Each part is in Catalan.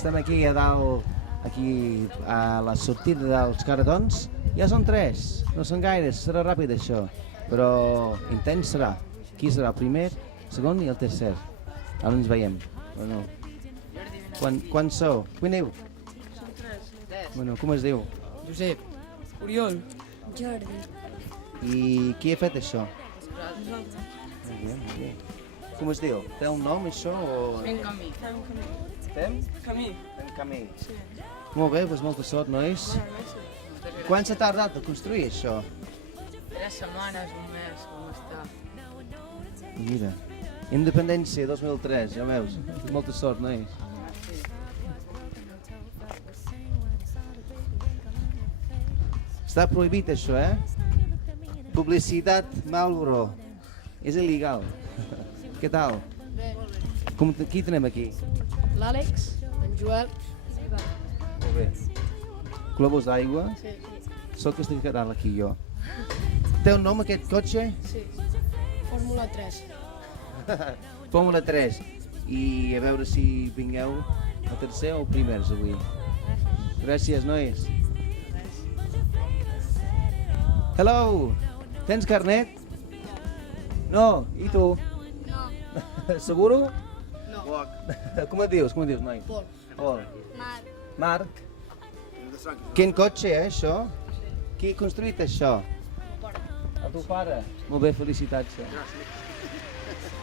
Estem aquí a dalt, aquí a la sortida dels Caratons. Ja són 3, no són gaires, serà ràpid això, però intens serà. Qui serà el primer, segon i el tercer? Ara ens veiem. Bueno. Quan sou? Qui aneu? Som 3. Bueno, com es diu? Josep. Oriol. Jordi. I qui ha fet això? Nosaltres. Molt bé. Com es diu? Té un nom això o...? Fem camí. Fem? Camí. Fem camí. Sí. Molt bé, doncs molta sort, nois. Quan s'ha tardat a construir això? 3 setmanes, un mes, com està. Mira, Independència 2003, ja veus. Molta sort, nois. Està prohibit això, Publicitat Marlboro. És il·legal. Què tal? Bé. Qui tenem aquí? L'Àlex, en Joel. Molt bé. Globus d'aigua? Sí. Sóc que estic quedant aquí jo. Té un nom aquest cotxe? Sí. Fórmula 3. Fórmula 3. I a veure si vingueu a tercer o primers avui. Gràcies, nois. Hello! Tens carnet? No. I tu? No. Seguro? No. Com et dius, noi? Pol. Pol. Marc. Marc? Quin cotxe, això? Qui ha construït això? El teu pare? Molt bé, felicitats.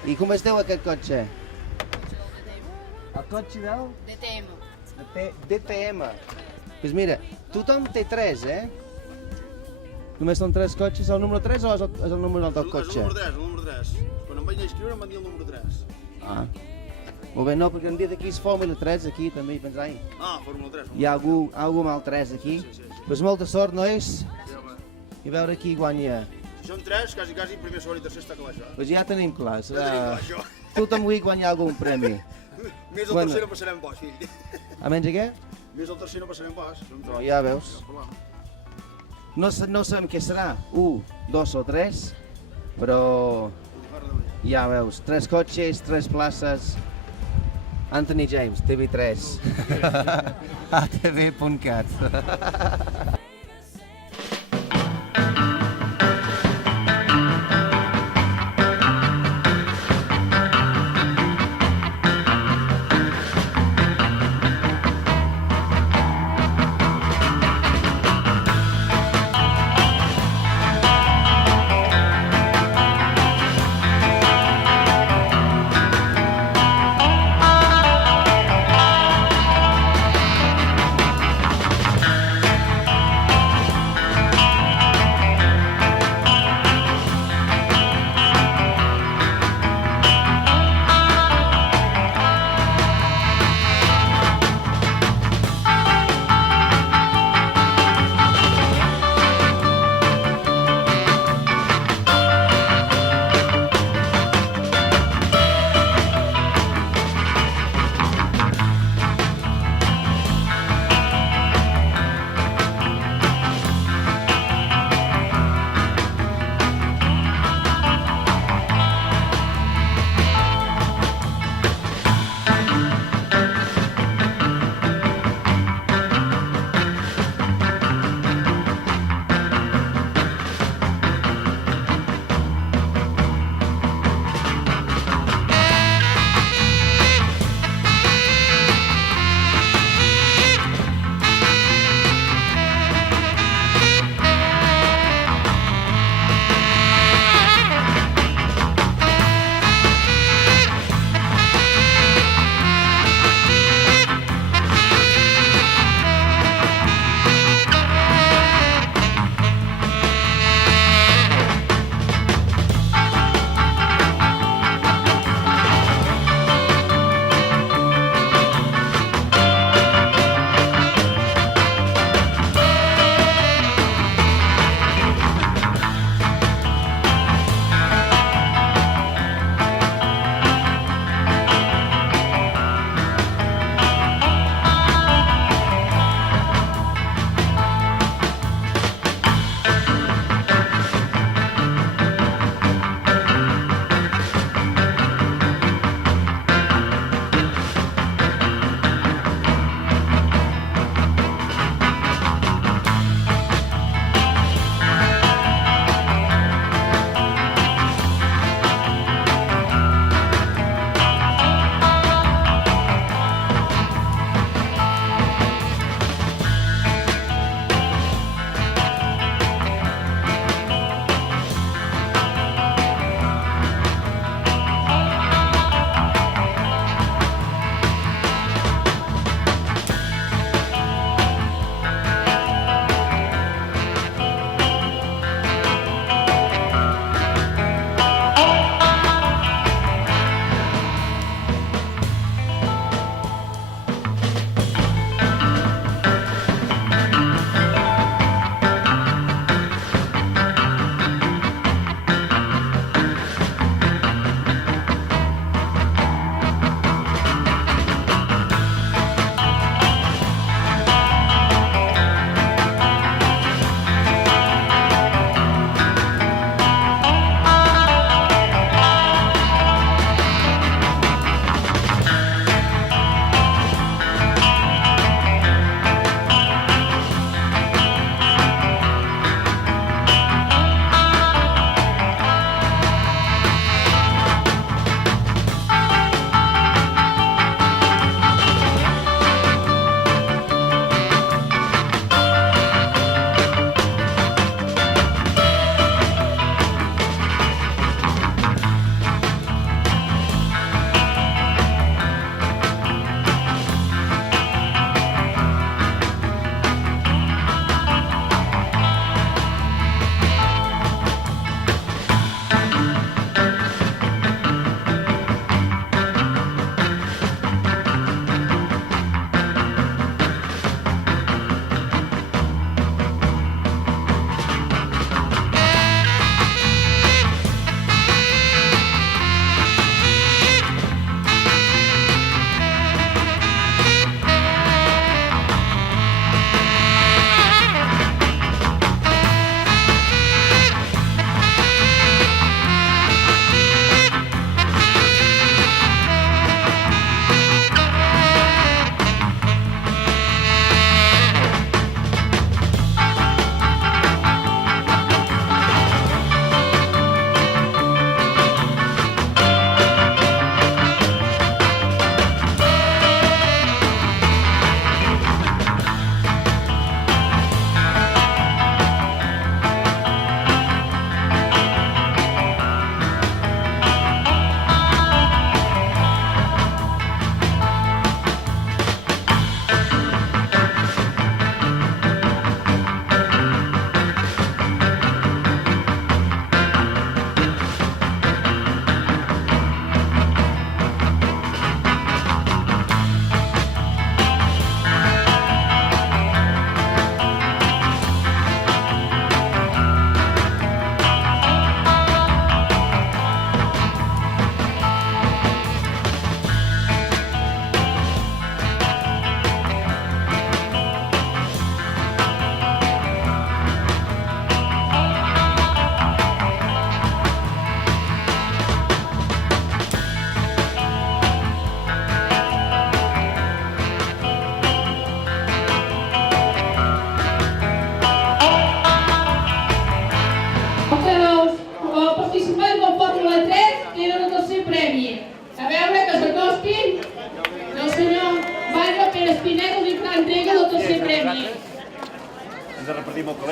I com es diu aquest cotxe? El cotxe del? DTM. DTM. Doncs mira, tothom té 3, Només són 3 cotxes. El número 3 o és el número del cotxe? És el número 3. Quan em vaig inscriure em van dir el número 3. Ah. Molt bé, no, perquè em dit aquí és Fórmula 3, aquí també hi pensai. Ah, Fórmula 3. Hi ha algú amb el 3 aquí. Doncs molta sort, nois. I a veure qui guanya. Si són 3, quasi, primer, segon i tercer està clar, això. Doncs ja tenim clar. Ja tenim clar, això. Tothom vull guanyar algun premi. Més el tercer no passarem pas, fill. A menys què? Més el tercer no passarem pas. No, ja veus. No sabem què serà, 1, 2 o 3, però ja veus, 3 cotxes, 3 places. Anthony James, TV3. atv.cat.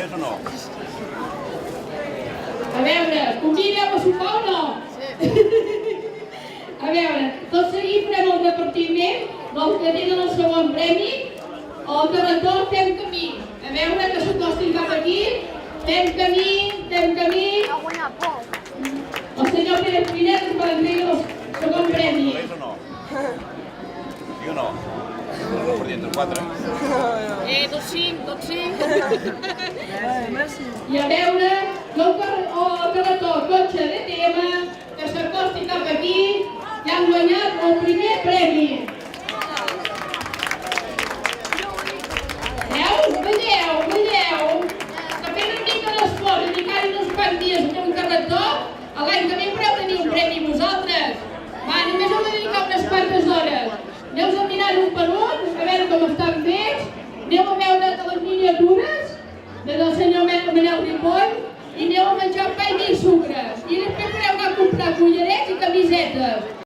és o no? A veure, convideu a sopar o no? A veure, tot seguit farem el repartiment del que tenen el segon premi. El carretó fem camí. A veure que s'acostin cap aquí. Fem camí, fem camí. El senyor Pere Pinet ens va entregar el segon premi. És o no? Sí o no? El repartiment dels 4. Tots cinc. I a veure, el carretó cotxe de tema, que s'acosti cap aquí, i han guanyat el primer premi. Veieu? Que fent una mica d'esforç, dedicar-hi uns quants dies a fer un carretó, l'any que ve podeu tenir un premi vosaltres. Va, només heu de dedicar unes quantes hores. Aneu a mirar un per un, a veure com estan fets, aneu a veure les miniatures del senyor Manel Ripoll i aneu a menjar pa i sucres. I després podeu anar a comprar cullerets i camisetes.